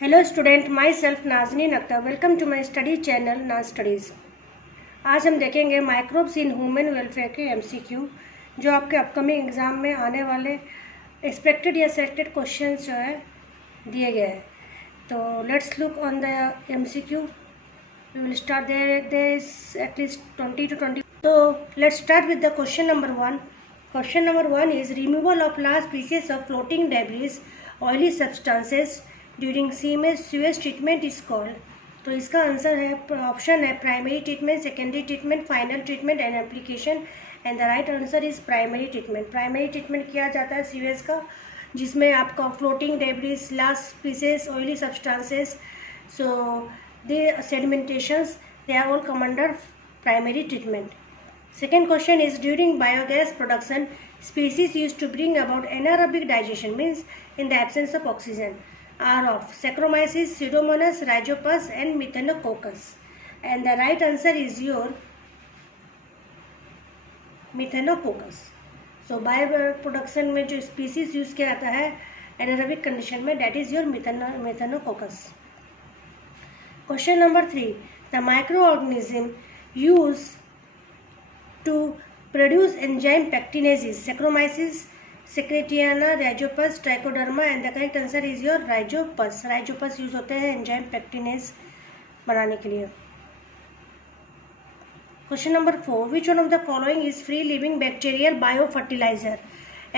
Hello student, myself Nazneen Akhtar. Welcome to my study channel Naaz studies. आज हम देखेंगे microbes in human welfare के MCQ, जो आपके अपकमिंग एग्ज़ाम में आने वाले एक्सपेक्टेड या सेलेक्टेड क्वेश्चन जो है दिए गए हैं। तो let's look on the MCQ. We will start there is at least 20 to 20. So let's start with the question number 1. Question number 1 is removal of large pieces of floating debris, oily substances during sewage treatment is called. तो इसका answer है, option है primary treatment, secondary treatment, final treatment and application. And the right answer is primary treatment. Primary treatment किया जाता है sewage का, जिसमें आपका floating debris, large pieces, oily substances, so the sedimentations, they are all come under primary treatment. Second question is during biogas production, species used to bring about anaerobic digestion, means in the absence of oxygen, are of Saccharomyces, Pseudomonas, Rhizopus and Methanococcus. And the right answer is your Methanococcus. So bioproduction में जो species use किया जाता है anaerobic condition में, that is your Methanococcus. Question number 3. The microorganism used to produce enzyme pectinases, Saccharomyces, Secretiana, Rhizopus, Trichoderma, and the correct answer is your Rhizopus. Rhizopus use होते हैं enzyme pectinase बनाने के लिए. Question number 4. Which one of the following is free living bacterial biofertilizer?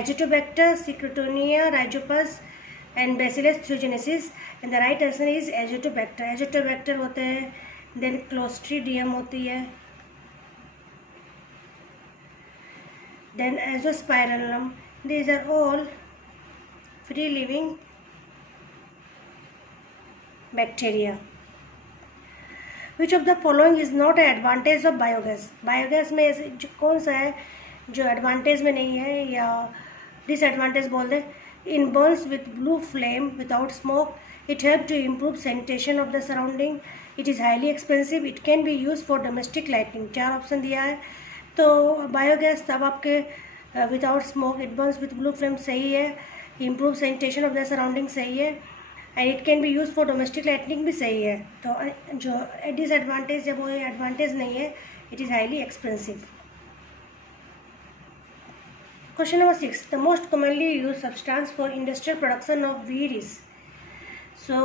Azotobacter, Secretonia, Rhizopus and Bacillus thuringiensis. And the right answer is Azotobacter. Azotobacter होते हैं, then Clostridium होती है, then Azospirillum. These are all free living bacteria. Which of the following is not an advantage of biogas? Biogas में कौन सा है जो advantage में नहीं है या डिसएडवांटेज बोल दे? In burns with blue flame without smoke, it helps to improve sanitation of the surrounding. It is highly expensive. It can be used for domestic lighting. 4 option दिया है, तो बायोगैस तब आपके without smoke, it Burns with blue flame सही है, improve sanitation of the surrounding सही है, and it can be use for domestic lightning भी सही है. तो जो डिसएडवांटेज है वो एडवांटेज नहीं है, it is highly expensive. Question number 6. The most commonly used substance for industrial production of wheat is? So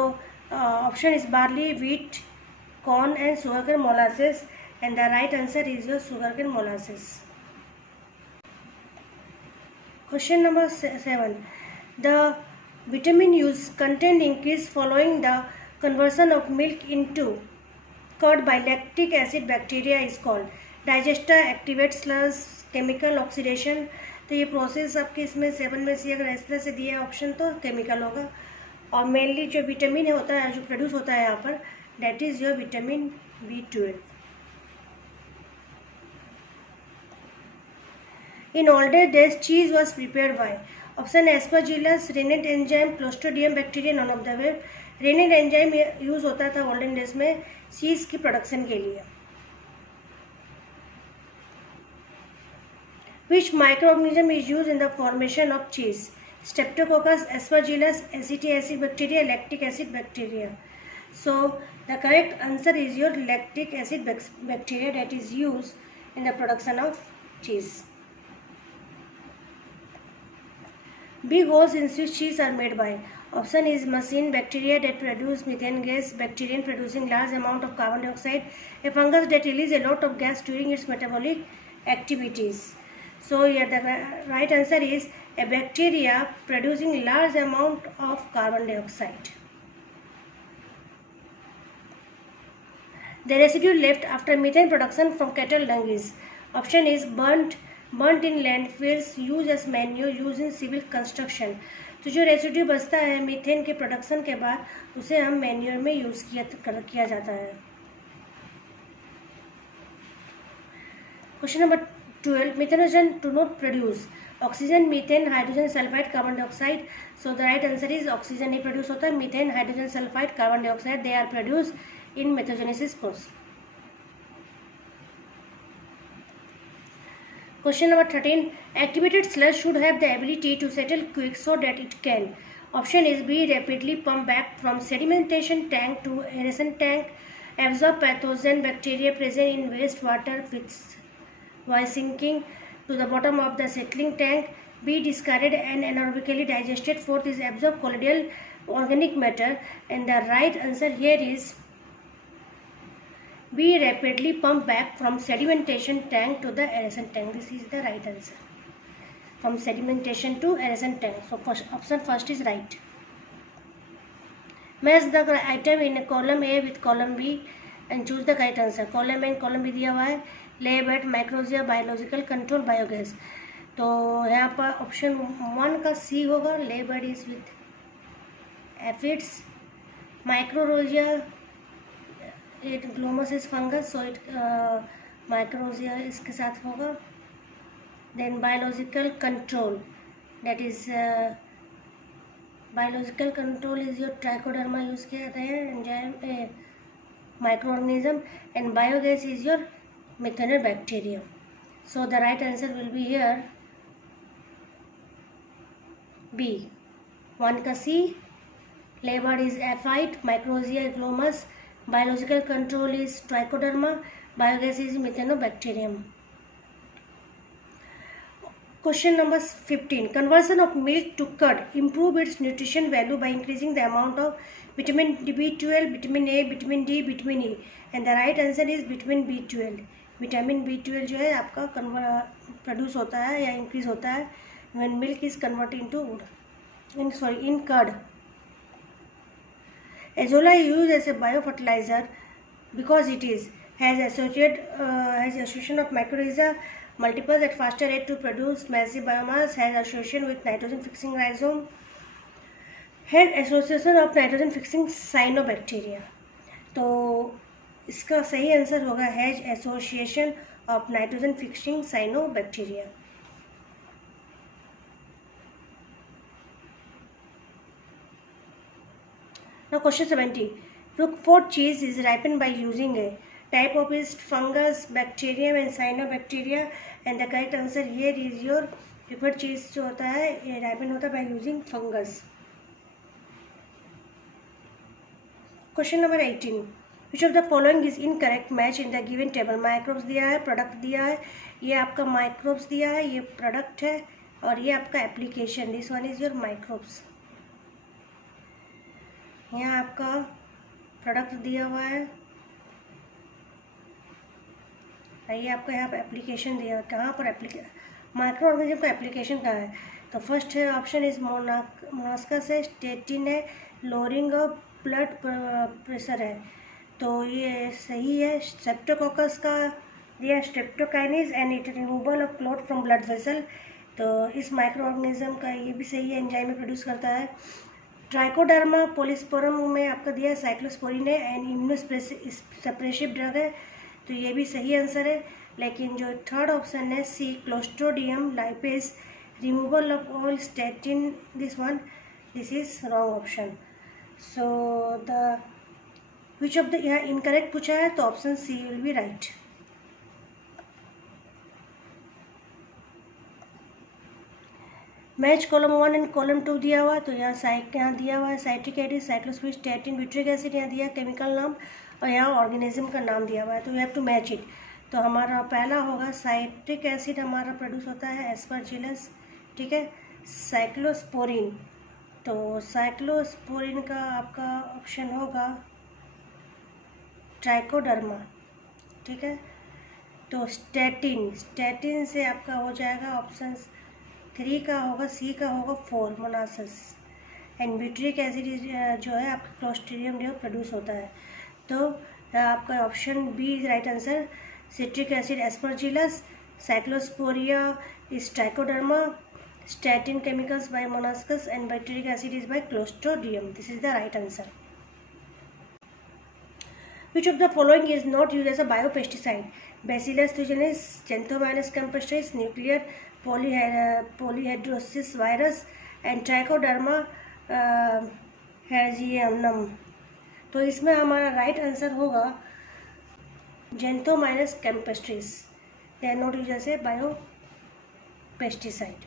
option is barley, wheat, corn and sugarcane molasses, and the right answer is your sugarcane molasses. Question number 7. The vitamin use content increase following the conversion of milk into curd by lactic acid bacteria is called. Digester, activate slurs, chemical oxidation. तो ये process आपके इसमें 7 में से अगर इस तरह से दिया है ऑप्शन तो केमिकल होगा. और मेनली जो विटामिन होता है जो प्रोड्यूस होता है यहाँ पर, that is your vitamin B12. In older days cheese was prepared by? Option aspergillus, rennet enzyme, clostridium bacteria, none of the above. Rennet enzyme use होता था ओल्डन डेज में चीज़ की प्रोडक्शन के लिए. Which microorganism is used in the formation of cheese? Streptococcus, Aspergillus, acetic acid bacteria, lactic acid bacteria. So the correct answer is your lactic acid bacteria that is used in the production of cheese. Big holes in which cheese are made by? Option is machine, bacteria that produce methane gas, bacterium producing large amount of carbon dioxide, a fungus that release a lot of gas during its metabolic activities. So here the right answer is a bacteria producing large amount of carbon dioxide. The residue left after methane production from cattle dung is? Option is burnt in landfills, used as manure, used in civil construction. तो जो residue बचता है methane के production के बाद, उसे हम manure में यूज़ किया जाता है. Question number 12. Methanogen do not produce oxygen, methane, hydrogen sulfide, carbon dioxide. So the right answer is oxygen नहीं प्रोड्यूस होता है, methane, hydrogen sulfide, carbon dioxide, they are produced in methogenesis process. Question number 13. Activated sludge should have the ability to settle quick so that it can Option is B, rapidly pump back from sedimentation tank to aeration tank, absorb pathogen bacteria present in wastewater while sinking to the bottom of the settling tank. B, discarded and anaerobically digested. Fourth is absorb colloidal organic matter, and the right answer here is B, rapidly pump back from sedimentation tank to the aeration tank. This is the right answer. From sedimentation to aeration tank. So option first is right. Match the item in column A with column B and choose the correct answer. Column A and column B दिया हुआ है ladybird mycorrhiza biological control biogas. तो यहाँ पर option 1 का C होगा. Ladybird is with aphids. Mycorrhiza it glomus is fungus, so it mycorrhiza इसके साथ होगा. Then biological control, that is biological control is your trichoderma use किया जाता है enzyme micro organism, and biogas is your methanobacterium. So the right answer will be here B. 1 का C. Ladybird is एफाइट, माइक्रोजिया glomus, biological control is trichoderma, biogas is methanobacterium. Question number 15. Conversion of milk to curd improve its nutrition value by increasing the amount of vitamin B12, vitamin A, vitamin D, vitamin E. And the right answer is vitamin B12. Vitamin B12 जो है आपका produce होता है या increase होता है when milk is converted in curd. Azolla is used as a biofertilizer because it has association of mycorrhiza multiples at faster rate to produce massive biomass, has association with nitrogen fixing rhizome, has association of nitrogen fixing cyanobacteria. तो इसका सही answer होगा has association of nitrogen fixing cyanobacteria. Now question 70. Roquefort cheese is ripened by using a type of yeast, fungus, bacterium and cyanobacteria, and the correct answer here is your Roquefort cheese जो होता है ये ripen होता है by using fungus. Question number 18. Which of the following is incorrect? Match in the given table. Microbes दिया है, product दिया है, ये आपका microbes दिया है, ये product है और ये आपका application. This one is your microbes. यहाँ आपका प्रोडक्ट दिया हुआ है, ये आपका यहाँ पर एप्लीकेशन दिया है. कहाँ पर माइक्रो ऑर्गेनिज्म का एप्लीकेशन कहाँ है? तो फर्स्ट है ऑप्शन इज मोनास्कस है, स्टेटिन है, लोअरिंग ऑफ ब्लड प्रेशर है. तो ये सही है. स्ट्रेप्टोकोकस का दिया streptokinase and it removal of clot from blood vessel. तो इस माइक्रो ऑर्गेनिज्म का ये भी सही है, एंजाइम में प्रोड्यूस करता है. ट्राइकोडर्मा पोलिस्पोरम में आपका दिया है साइक्लोस्पोरिन है एंड इम्यूनोसप्रेसिव ड्रग है. तो ये भी सही आंसर है. लेकिन जो थर्ड ऑप्शन है C clostridium lipase removal of all statin, this is wrong option. So the which of the यहाँ इनकरेक्ट पूछा है तो option C will be right. Match column 1 and column 2 दिया हुआ है. तो यहाँ दिया हुआ है citric acid, cyclosporin, statin, butyric acid यहाँ दिया केमिकल नाम और यहाँ ऑर्गेनिज्म का नाम दिया हुआ है. तो we have to match it. तो हमारा पहला होगा साइट्रिक एसिड हमारा प्रोड्यूस होता है एस्परजिलस, ठीक है. साइक्लोस्पोरिन, तो साइक्लोस्पोरिन का आपका ऑप्शन होगा ट्राइकोडर्मा, ठीक है. तो स्टेटिन से आपका हो जाएगा ऑप्शन 3 का होगा, सी का होगा 4 मोनासस. एंड ब्यूट्रिक एसिड जो है आपका क्लोस्ट्रिडियम जो प्रोड्यूस होता है. तो आपका option B is right answer. Citric acid aspergillus, cyclosporin is trichoderma, statin chemicals by monascus and butyric acid is by clostridium. This is the right answer. Which of the following is not used as a biopesticide? Bacillus thuringiensis, Xanthomyrus campestris, nuclear polyhedrosis virus and Trichoderma herzianum. तो इसमें हमारा right answer होगा Xanthomyrus campestris. They are not used as a biopesticide.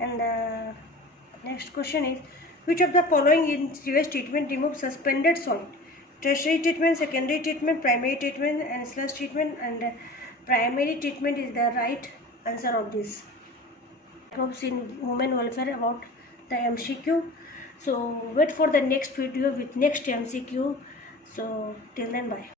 And the next question is, which of the following in sewage treatment removes suspended soil? Tertiary treatment, secondary treatment, primary treatment, and sludge treatment. And primary treatment is the right answer of this. Microbes in human welfare about the MCQ. So wait for the next video with next MCQ. So till then, bye.